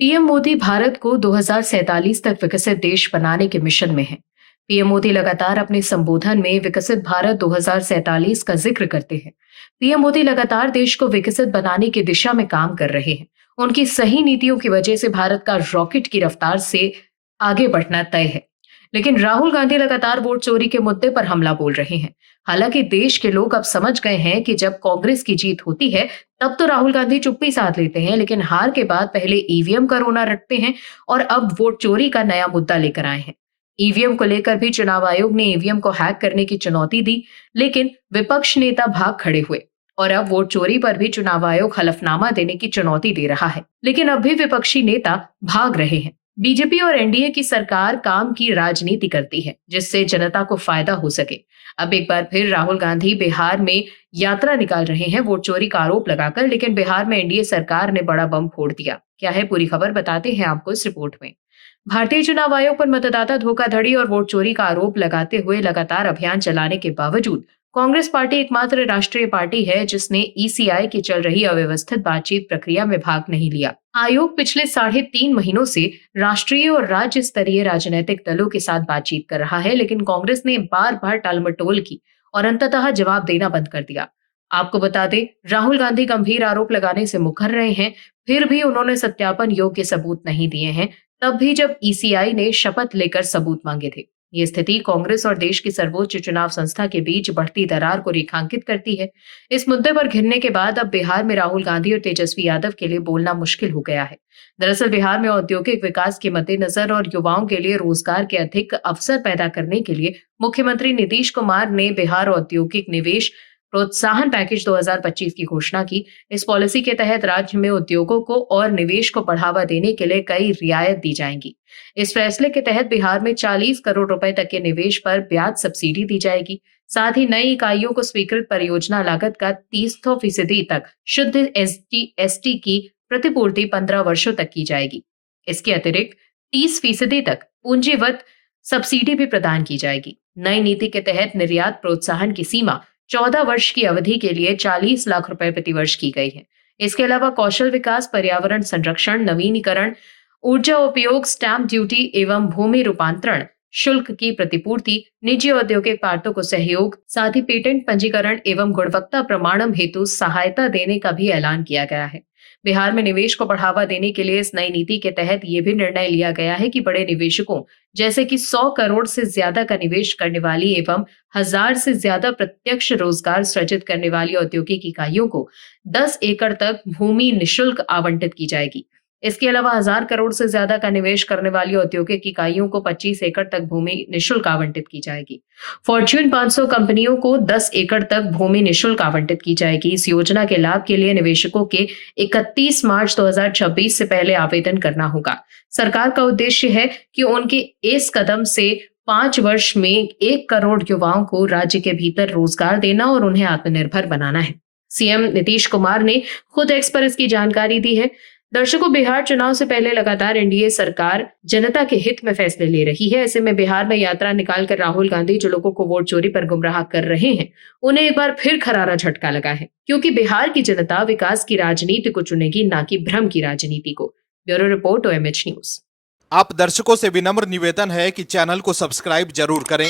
PM Modi Bharat को 2047 तक विकसित देश बनाने के मिशन में हैं। पीएम मोदी लगातार अपने संबोधन में विकसित भारत 2047 का जिक्र करते हैं। पीएम मोदी लगातार देश को विकसित बनाने की दिशा में काम कर रहे हैं। उनकी सही नीतियों की वजह से भारत का रॉकेट की रफ्तार से आगे बढ़ना तय है। लेकिन राहुल गांधी लगातार वोट चोरी के मुद्दे पर हमला बोल रहे हैं। हालांकि देश के लोग अब समझ गए हैं कि जब कांग्रेस की जीत होती है तब तो राहुल गांधी चुप्पी साध लेते हैं, लेकिन हार के बाद पहले ईवीएम का रोना रटते हैं और अब वोट चोरी का नया मुद्दा लेकर आए हैं। ईवीएम को लेकर भी चुनाव आयोग ने ईवीएम को हैक करने की चुनौती दी, लेकिन विपक्ष नेता भाग खड़े हुए। और अब वोट चोरी पर भी चुनाव आयोग हलफनामा देने की चुनौती दे रहा है, लेकिन अब भी विपक्षी नेता भाग रहे हैं। बीजेपी और एनडीए की सरकार काम की राजनीति करती है जिससे जनता को फायदा हो सके। अब एक बार फिर राहुल गांधी बिहार में यात्रा निकाल रहे हैं वोट चोरी का आरोप लगाकर, लेकिन बिहार में एनडीए सरकार ने बड़ा बम फोड़ दिया। क्या है पूरी खबर, बताते हैं आपको इस रिपोर्ट में। भारतीय चुनाव आयोग पर मतदाता धोखाधड़ी और वोट चोरी का आरोप लगाते हुए लगातार अभियान चलाने के बावजूद कांग्रेस पार्टी एकमात्र राष्ट्रीय पार्टी है जिसने ईसीआई की चल रही अव्यवस्थित बातचीत प्रक्रिया में भाग नहीं लिया। आयोग पिछले 3.5 महीनों से राष्ट्रीय और राज्य स्तरीय राजनीतिक दलों के साथ बातचीत कर रहा है, लेकिन कांग्रेस ने बार बार टालमटोल की और अंततः जवाब देना बंद कर दिया। आपको बता दें, राहुल गांधी गंभीर आरोप लगाने से मुकर रहे हैं, फिर भी उन्होंने सत्यापन योग्य सबूत नहीं दिए हैं, तब भी जब ईसीआई ने शपथ लेकर सबूत मांगे थे। ये स्थिति कांग्रेस और देश की सर्वोच्च चुनाव संस्था के बीच बढ़ती दरार को रेखांकित करती है। इस मुद्दे पर घिरने के बाद अब बिहार में राहुल गांधी और तेजस्वी यादव के लिए बोलना मुश्किल हो गया है। दरअसल बिहार में औद्योगिक विकास के मद्देनजर और युवाओं के लिए रोजगार के अधिक अवसर पैदा करने के लिए मुख्यमंत्री नीतीश कुमार ने बिहार औद्योगिक निवेश प्रोत्साहन पैकेज 2025 की घोषणा की। इस पॉलिसी के तहत राज्य में उद्योगों को और निवेश को बढ़ावा देने के लिए कई रियायत दी जाएंगी। इस फैसले के तहत बिहार में 40 करोड़ रुपए तक के निवेश पर ब्याज सब्सिडी दी जाएगी। साथ ही नई इकाइयों को स्वीकृत परियोजना लागत का 30% तक शुद्ध एसटी की प्रतिपूर्ति 15 वर्षों तक की जाएगी। इसके अतिरिक्त 30% तक पूंजीगत सब्सिडी भी प्रदान की जाएगी। नई नीति के तहत निर्यात प्रोत्साहन की सीमा 14 वर्ष की अवधि के लिए 40 लाख रुपए प्रति वर्ष की गई है। इसके अलावा कौशल विकास, पर्यावरण संरक्षण, नवीनीकरण, ऊर्जा उपयोग, स्टैंप ड्यूटी एवं भूमि रूपांतरण शुल्क की प्रतिपूर्ति, निजी औद्योगिक पार्टों को सहयोग, साथ ही पेटेंट पंजीकरण एवं गुणवत्ता प्रमाणन हेतु सहायता देने का भी ऐलान किया गया है। बिहार में निवेश को बढ़ावा देने के लिए इस नई नीति के तहत ये भी निर्णय लिया गया है कि बड़े निवेशकों जैसे कि 100 करोड़ से ज्यादा का निवेश करने वाली एवं 1000 से ज्यादा प्रत्यक्ष रोजगार सृजित करने वाली औद्योगिक इकाइयों को 10 एकड़ तक भूमि निशुल्क आवंटित की जाएगी। इसके अलावा 1000 करोड़ से ज्यादा का निवेश करने वाली औद्योगिक इकाइयों को 25 एकड़ तक भूमि निशुल्क आवंटित की जाएगी। फॉर्च्यून 500 कंपनियों को 10 एकड़ तक भूमि निशुल्क आवंटित की जाएगी। इस योजना के लाभ के लिए निवेशकों के 31 मार्च 2026 से पहले आवेदन करना होगा। सरकार का उद्देश्य है कि उनके इस कदम से 5 वर्ष में 1 करोड़ युवाओं को राज्य के भीतर रोजगार देना और उन्हें आत्मनिर्भर बनाना है। सीएम नीतीश कुमार ने खुद एक्स पर इसकी जानकारी दी है। दर्शकों, बिहार चुनाव से पहले लगातार एनडीए सरकार जनता के हित में फैसले ले रही है। ऐसे में बिहार में यात्रा निकालकर राहुल गांधी जो लोगों को वोट चोरी पर गुमराह कर रहे हैं, उन्हें एक बार फिर करारा झटका लगा है, क्योंकि बिहार की जनता विकास की राजनीति को चुनेगी, ना कि भ्रम की राजनीति को। Bureau report, OMH news. आप दर्शकों से विनम्र निवेदन है कि चैनल को सब्सक्राइब जरूर करें